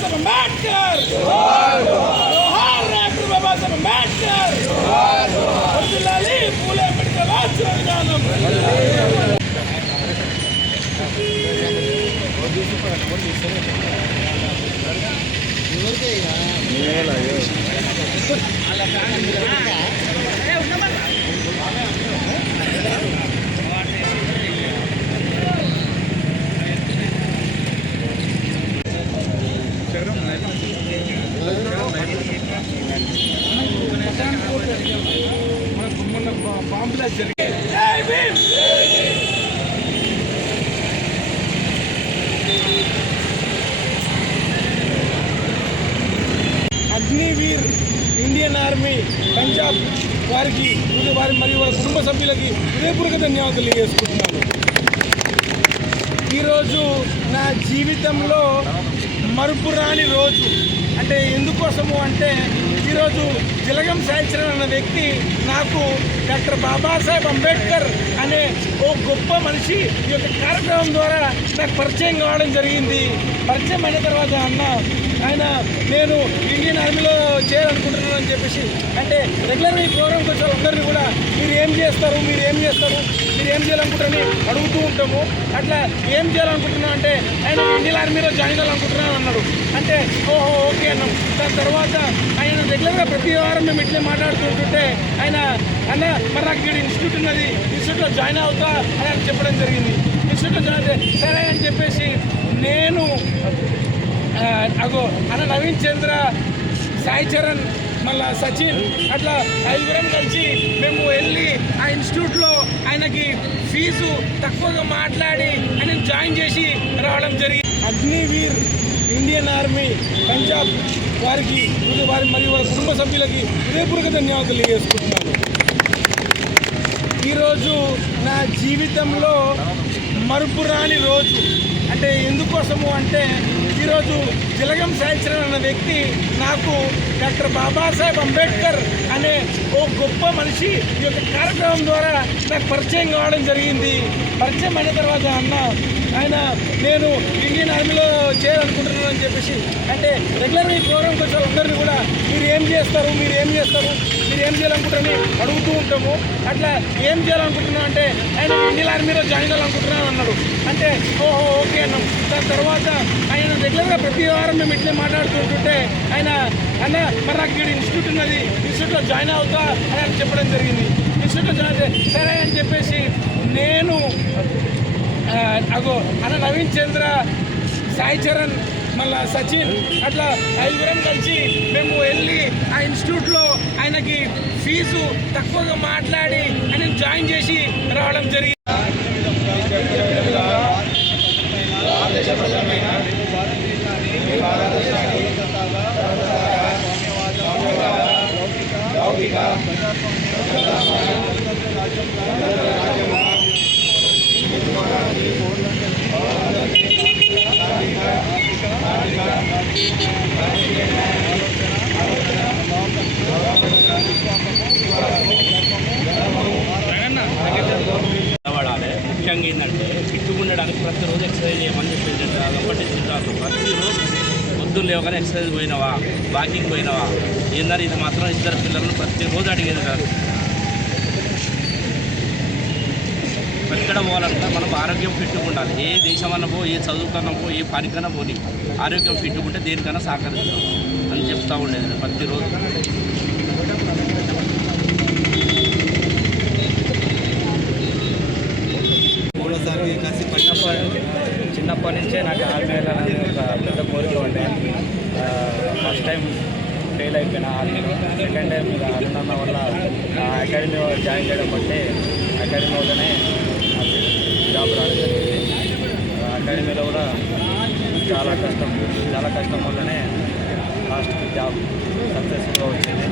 బాబాసాహెబ్ అంబేద్కర్! జోహార్ డాక్టర్ బాబాసాహెబ్ అంబేద్కర్! వర్ధిల్లాలి పూలే మెడికల్ ఆశ్రయ విధానం! మొన్న మన బ్లాస్ట్ జరిగింది అగ్నివీర్ ఇండియన్ ఆర్మీ పంజాబ్ వారికి వారి మరియు వారి కుటుంబ సభ్యులకి హృదయపూర్వక ధన్యవాదాలు తెలియజేసుకుంటున్నాను. ఈరోజు నా జీవితంలో మరుపురాని రోజు. అంటే ఎందుకోసము అంటే ఈరోజు జిలగం సాయిచరణ్ అన్న వ్యక్తి నాకు డాక్టర్ బాబాసాహెబ్ అంబేద్కర్ అనే ఓ గొప్ప మనిషి ఈ యొక్క కార్యక్రమం ద్వారా నాకు పరిచయం కావడం జరిగింది. పరిచయం అయిన తర్వాత అన్న ఆయన నేను ఇండియన్ ఆర్మీలో చేయాలనుకుంటున్నాను అని చెప్పేసి అంటే రెగ్యులర్గా ఈ ప్రోగ్రామ్కి వచ్చే అందరినీ కూడా మీరు ఏం చేస్తారు మీరు ఏం చేస్తారు మీరు ఏం చేయాలనుకుంటారని అడుగుతూ ఉంటాము. అట్లా ఏం చేయాలనుకుంటున్నాం అంటే ఆయన ఇండియన్ ఆర్మీలో జాయిన్ అవ్వాలనుకుంటున్నాను అన్నాడు. అంటే ఓహో ఓకే అన్నాం. దాని తర్వాత ఆయన రెగ్యులర్గా ప్రతి వారం మేము ఇట్లే మాట్లాడుతుంటుంటే ఆయన అన్న మరి నాకు ఇక్కడ ఇన్స్టిట్యూట్ ఉన్నది ఇన్స్టిట్యూట్లో జాయిన్ అవుతా అని ఆయన చెప్పడం జరిగింది. ఇన్స్టిట్యూట్లో జాయిన్ అయితే సరే అని చెప్పేసి నేను అగో అన్న నవీన్ చంద్ర సాయి చరణ్ మళ్ళా సచిన్ అట్లా ఐదుగురం కలిసి మేము వెళ్ళి ఆ ఇన్స్టిట్యూట్లో ఆయనకి ఫీజు తక్కువగా మాట్లాడి ఆయన జాయిన్ చేసి రావడం జరిగింది అగ్నివీర్ ఇండియన్ ఆర్మీ పంజాబ్ వారికి వారి మరియు వారి కుటుంబ సభ్యులకి హృదయపూర్వక ధన్యవాదాలు తెలియజేసుకుంటున్నాను. ఈరోజు నా జీవితంలో మరుపురాని రోజు. అంటే ఎందుకోసము అంటే ఈరోజు జిలగం సాయిచరణ్ అన్న వ్యక్తి నాకు డాక్టర్ బాబాసాహెబ్ అంబేద్కర్ అనే ఓ గొప్ప మనిషి ఈ యొక్క కార్యక్రమం ద్వారా నాకు పరిచయం కావడం జరిగింది. పరిచయం అయిన తర్వాత అన్న ఆయన నేను ఇండియన్ ఆర్మీలో చేయాలనుకుంటున్నాను అని చెప్పేసి అంటే రెగ్యులర్గా ఈ ప్రోగ్రామ్కి వచ్చే వాళ్ళందరినీ కూడా మీరు ఏం చేస్తారు మీరు ఏం చేస్తారు మీరు ఏం చేయాలనుకుంటారని అడుగుతూ ఉంటాము. అట్లా ఏం చేయాలనుకుంటున్నాం అంటే ఆయన ఇండియన్ ఆర్మీలో జాయిన్ అవ్వాలనుకుంటున్నాను అన్నాడు. అంటే ఓహో ఓకే అన్నాం. దాని తర్వాత ఆయన రెగ్యులర్గా ప్రతి వారం మేము ఇట్లే మాట్లాడుతుంటుంటే ఆయన అన్న మరి నాకు ఇక్కడ ఇన్స్టిట్యూట్ ఉన్నది ఇన్స్టిట్యూట్లో జాయిన్ అవుతా అని ఆయన చెప్పడం జరిగింది. ఇన్స్టిట్యూట్లో జాయిన్ సరే అని చెప్పేసి నేను అగో అన్న నవీన్ చంద్ర సాయి చరణ్ మళ్ళా సచిన్ అట్లా ఐదుగురం కలిసి మేము వెళ్ళి ఆ ఇన్స్టిట్యూట్లో ఆయనకి ఫీజు తక్కువగా మాట్లాడి ఆయన జాయిన్ చేసి రావడం జరిగింది నిలబడాలి ముఖ్యంగా ఏంటంటే ఫిట్గా ఉండడానికి ప్రతిరోజు ఎక్సర్సైజ్ చేయమని చెప్పేసి అదొకటి సిద్ధాంతం ప్రతిరోజు పొద్దున్న లేవగానే ఎక్సర్సైజ్ పోయినావా? వాకింగ్ పోయినావా? ఏందని ఇది మాత్రం ఇద్దరు పిల్లలను ప్రతిరోజు అడిగేది కాదు. ఎక్కడ పోవాలంటే మనం ఆరోగ్యం ఫిట్గా ఉండాలి. ఏ దేశమన్నా పో ఏ చదువుకన్నా పో ఏ పనికన్నా పోని ఆరోగ్యం ఫిట్గా ఉంటే దేనికన్నా సహకరిస్తాం అని చెప్తా ఉండేది ప్రతిరోజు మూడోసారి కలిసి చిన్నప్పటి చిన్నప్పటి నుంచే నాకు ఆర్మీ వెళ్ళాలని ఒక పెద్ద కోరిక ఉండే. ఫస్ట్ టైం ఫెయిల్ అయిపోయిన ఆర్మీలో. సెకండ్ టైం ఇక అరుణన్న వల్ల అకాడమీ జాయిన్ చేయడం బట్టి అకాడమీ వల్లనే జాబ్ రావడం జరిగింది. అకాడమీలో కూడా చాలా కష్టం చాలా కష్టం వల్లనే లాస్ట్కి జాబ్ సక్సెస్ఫుల్గా వచ్చింది.